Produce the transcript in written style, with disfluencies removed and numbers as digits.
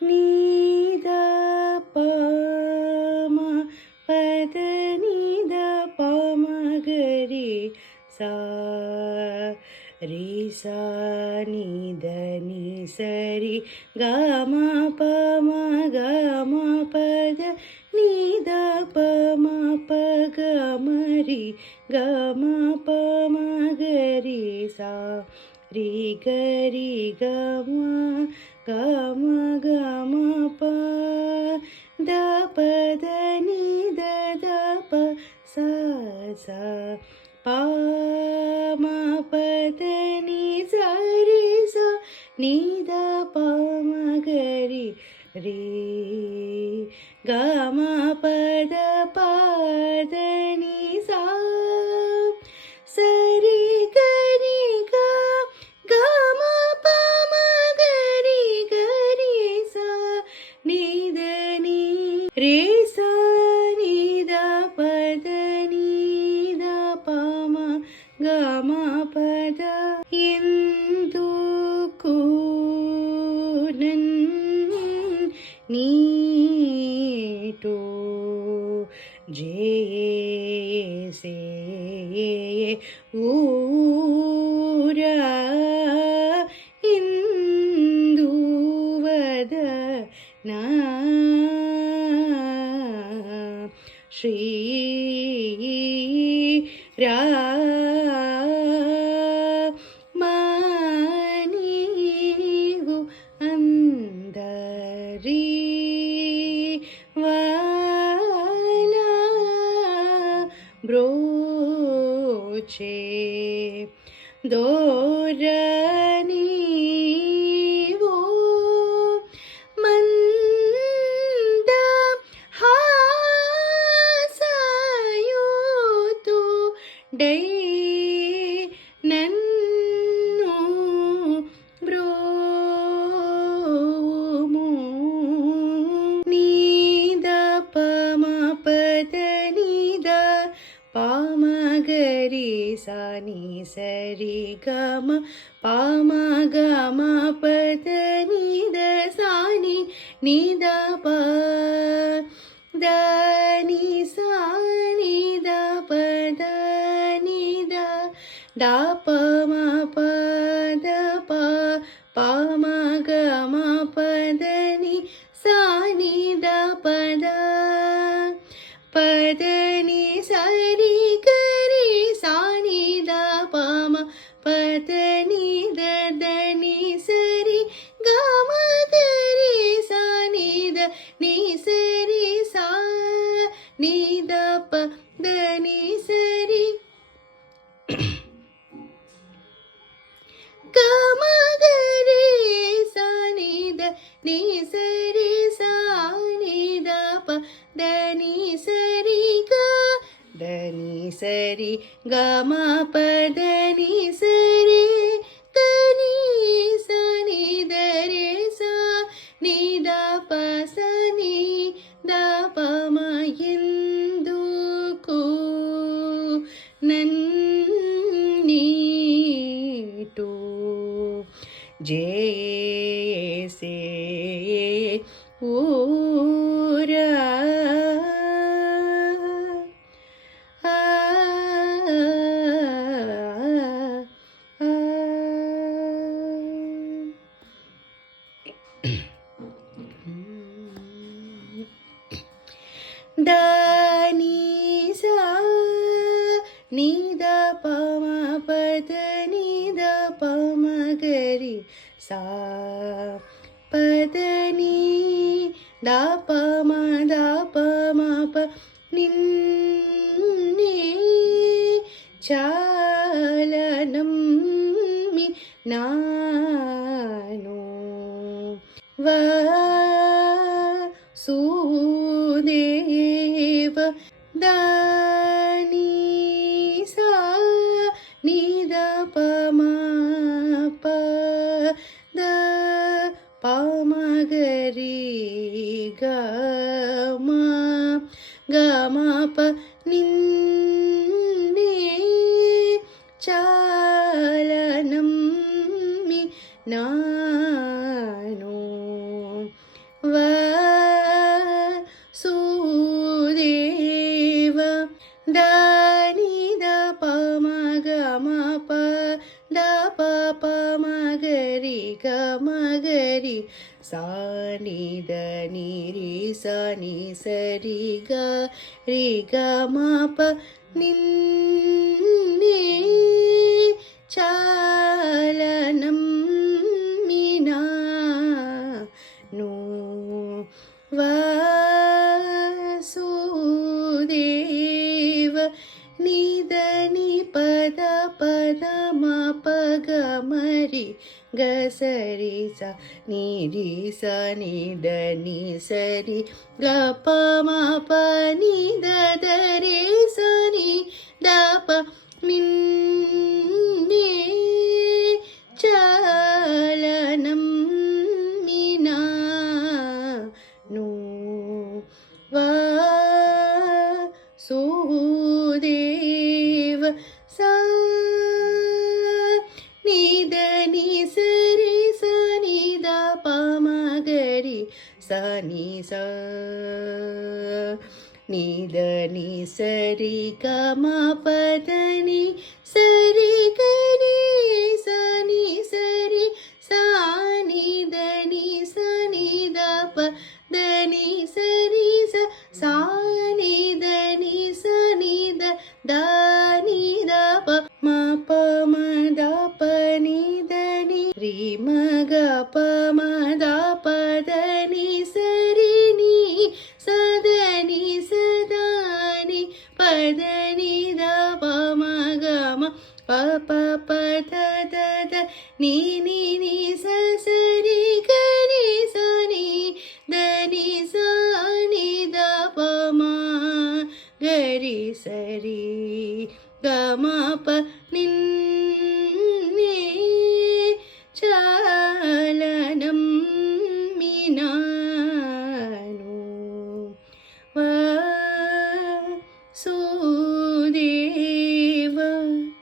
ನೀದ ಪಮ ಪದ ನೀದ ಪಮ ಗರಿ ಸಾ ರಿ ಸಾ ನಿದ ನಿ ಸರಿ ಗ ಮ ಪ ಮ ಗ ಮ ಪದ ನಿದ ಪ ಮ ಪ ಗ ಮ ರಿ ಗ ಮ ಪ ಮ ಗರಿ ಸಾ ರಿ ಗರಿ ಗ ಮ ಗ ಮ ಗ ಮ ಪ ದ ಪದ ನಿ ದ ದ ಪ ಸ ಸ ಪ ಮ ಪದ ನಿ ಸ ರಿ ಸ ನಿ ದ ಪ ಮ ಗರಿ ರಿ ಗ ಮ ಪದ ಪದ ನಿ ಸಾ ಸರಿ ಗರಿ ಗ ಗ ಮ ಪ ಮ ಗರಿ ಗರಿ ಸ ನಿ ದ ನಿ ರೇ ಸ ನಿ ದ ಪದ ನಿ ದ ಪ ಮ ಗ ಮ ಪದ ಎಂದು ನೀಟು ಜೇಸೆ ಊರ ಇಂದುವದ ನಾ ಶ್ರೀ ರಾ ಮನಿಗು ಅಂದರಿ ವಾಲ ಬ್ರೋಚೆ ದೋರ ನೀವೋ ಮಂದ ಹಾಸಯೂತು ಡೈ ನನ್ನು ಬ್ರೋಮು ನೀದ ಪಮ ಪದ ನೀದ ಪಾಮ ಗರಿ ಸಾ ನಿ ಸರಿ ಗ ಮ ಪಾಮ ಗ ಮ ಪದ ನೀದ ಸಾ ನಿ ದ ಪ ದ ನಿ ಸಾ ನಿ ದ ಪದ ನಿ ದ ದ ಪ ಮ ಪ ದ ಪ ಪ ಮ ಗ ಮ ಪದ ನಿ ಸಾ ನಿ ದ ಪದ ಪದ ನಿ ಸರಿ ಗರಿ ಸಾ ನಿ ದ ಪ ಮ ಪದ ನಿ ದ ದ ನಿ ಸರಿ ಗ ಮ ಗರಿ ಸಾ ನಿ ದ ನಿ ಸರಿ ಸಾ ನಿ ದ ಪ ದ ನಿ ಸರಿ ಗ ಮ ಗರಿ ಸಾ ನಿ ದ ನಿ ಸರಿ ಸಾ ನಿ ದ ಪ ದ ನಿ ಸರಿ ಗ ದ ನಿ ಸರಿ ಗ ಮ ಪ ದ ನಿ ಸರಿ ಗ ನಿ ಸ ನಿ ದ ರೇ ಸಾ ನಿ ದ ಪ ಸ ನಿ ದ ಪ ಮ ಎಂದು ಕೋ ನನ್ನೀಟು ಜೇಸೆ ಊರ ದ ನಿ ಸಾ ನಿ ದ ಪ ಮ ಪದ ನಿ ದ ಪ ಮ ಗರಿ ಸಾ ಪದ ನಿ ದ ಪ ಮ ದ ಪ ಮ ಪ ನಿನ್ನೆ ಚಾಲನಮ್ಮಿ ನಾನು ವಾಸುದೇವ ದ ನಿ ಸಾ ನಿ ದ ಪ ಮ ಪ ದ ಪ ಮ ಗರಿ ಗ ಮ ಗ ಮ ಪ ನಿನ್ನೆ ಚಾಲನಮ್ಮಿ ನಾನು ಗರಿ ಸಾ ನಿ ದ ನಿ ರಿ ಸ ನಿ ಸ ರಿ ಗ ಮ ಪ ನಿನ್ನೆ చాలనం మీనా ను వాసుదేవ నిదని పద పద మ పగ మరి గసరి స నిరి స నిద ని సరి గ ప మ ప ని ద ద రే స ని ద ప నిన్నే చాలనం మీనా ను వాసుదేవ సా నిద ని సరి స నిద ప మ గరి స ని స నిద ని సరి గ మ పద ని సరి గరి స ని సరి సా నిద ని స నిద ప ద ని సరి స సా నిద ని స నిద ద ని ద ప మ ప మ ద ప ని ద ని రి మ గ ప మ ద ప ద ని సరి ని స ద ని స ద ని ప ద ని ద ప మ గ మ ప ప ప ద ద ద ని ని ని స స రి గ రి స ని ద ని స ని ద ప మ గ రి స రి గ మ ప